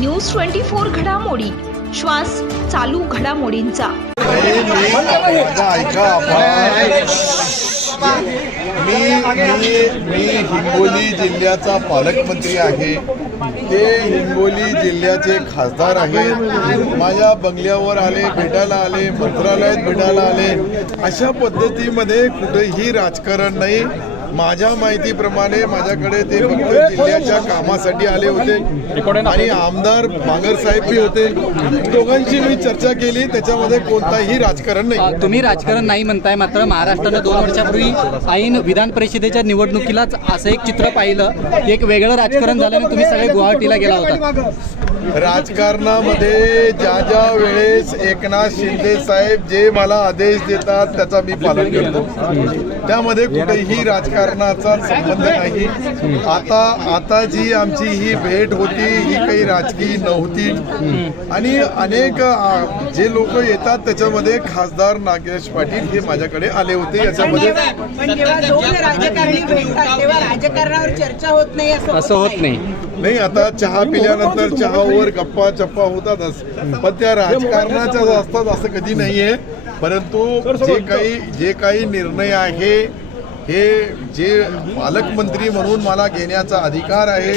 news twenty four घडामोडी श्वास चालू घडामोडींचा मी मी मी हिंगोली जिल्ह्याचा पालकमंत्री आहे ते हिंगोली जिल्ह्याचे खासदार आहे माझ्या बंगल्यावर आले भेटायला आले मंत्रालयात भेटायला आले अशा पद्धतीमध्ये कुठेही राजकारण नाही माझ्या माहितीप्रमाणे माझ्याकडे ते फक्त जिल्ह्याच्या कामासाठी आले होते आणि आमदार मागर साहेब होते दोघांची मी चर्चा केली त्याच्यामध्ये कोणताही राजकारण नाही तुम्ही राजकारण नाही म्हणताय मात्र महाराष्ट्रानं दोन वर्षापूर्वी ऐन विधान परिषदेच्या निवडणुकीलाच असं एक चित्र पाहिलं एक वेगळं राजकारण झालं तुम्ही सगळे गुवाहाटीला गेला होता राजकारणामध्ये ज्या ज्या वेळेस एकनाथ शिंदे साहेब जे मला आदेश देतात त्याचा मी पालन करतो त्यामध्ये कुठेही राजकारण राजकारणाचा संबंध नाही आता आता जी आमची ही भेट होती ही काही राजकीय नव्हती आणि अनेक जे लोक येतात त्याच्यामध्ये खासदार नागेश पाटील हे माझ्याकडे आले होते याच्यामध्ये असं होत नाही नाही आता चहा पिल्यानंतर चहावर गप्पा चप्पा होतातच पण त्या राजकारणाच्या असतात असं कधी नाहीये परंतु जे काही जे काही निर्णय आहे हे जे पालकमंत्री म्हणून मला घेण्याचा अधिकार आहे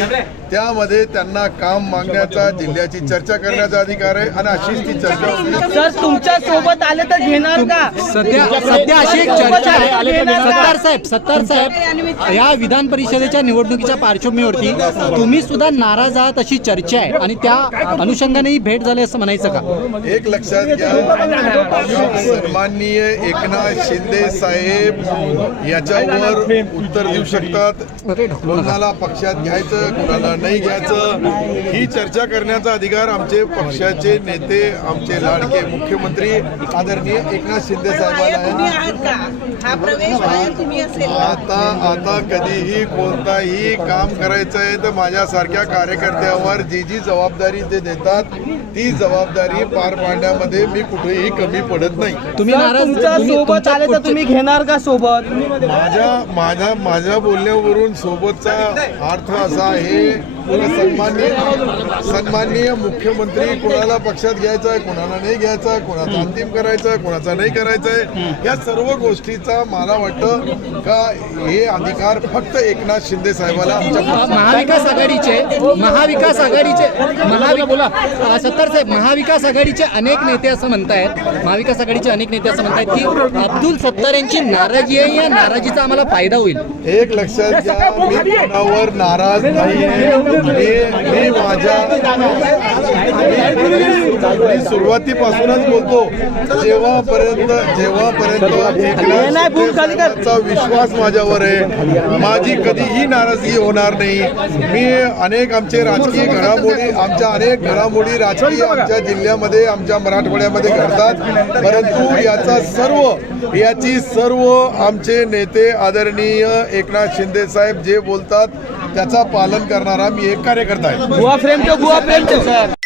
त्यामध्ये त्यांना काम मागण्याचा जिल्ह्याची चर्चा करण्याचा अधिकार आहे आणि अशीच ती चर्चा सर तुमच्या सोबत आले तर घेणार का सध्या सध्या अशी एक चर्चा आहे सत्तार साहेब सत्तार साहेब या विधान परिषदेच्या निवडणुकीच्या पार्श्वभूमीवरती तुम्ही सुद्धा नाराज आहात अशी चर्चा आहे आणि त्या अनुषंगाने ही भेट झाली असं म्हणायचं का एक लक्षात घ्या सन्माननीय एकनाथ शिंदे साहेब याच्यावर उत्तर देऊ शकतात कोणाला पक्षात घ्यायचं कोणाला नाही घ्यायचं ही चर्चा करण्याचा अधिकार आमचे पक्षाचे नेते आमचे लाडके मुख्यमंत्री आदरणीय एकनाथ शिंदे साहेबांना आता आता कधीही कोणताही काम करायचं आहे तर माझ्यासारख्या कार्यकर्त्यावर जी जी जबाबदारी ते देतात ती जबाबदारी पार पाडण्यामध्ये मी कुठेही कमी पडत नाही तुम्ही सोबत आले तर तुम्ही घेणार का सोबत माझ्या माझ्या माझ्या बोलण्यावरून सोबतचा अर्थ असा आहे सन्माननीय सन्माननीय मुख्यमंत्री कोणाला पक्षात घ्यायचा कोणाला नाही घ्यायचं कोणाचा अंतिम करायचा आहे कोणाचा नाही करायचा या सर्व गोष्टीचा मला वाटतं का हे अधिकार फक्त एकनाथ शिंदे साहेबाला महाविकास आघाडीचे महाविकास आघाडीचे महाविक बोला सत्तार साहेब महाविकास आघाडीचे अनेक नेते असं म्हणतायत महाविकास आघाडीचे अनेक नेते असं म्हणतायत की अब्दुल सत्तार यांची नाराजी आहे या नाराजीचा आम्हाला फायदा होईल एक लक्षात घ्या नाराज नाही मी माझ्या मी सुरुवातीपासूनच बोलतो जेव्हापर्यंत जेव्हापर्यंत विश्वास माझ्यावर आहे माझी कधीही नाराजगी होणार नाही मी अनेक आमचे राजकीय घडामोडी आमच्या अनेक घडामोडी राजकीय आमच्या जिल्ह्यामध्ये आमच्या मराठवाड्यामध्ये घडतात परंतु याचा सर्व याची सर्व आमचे नेते आदरणीय एकनाथ शिंदे साहेब जे बोलतात त्याचा पालन करणारा मी एक कार्यकर्ता आहे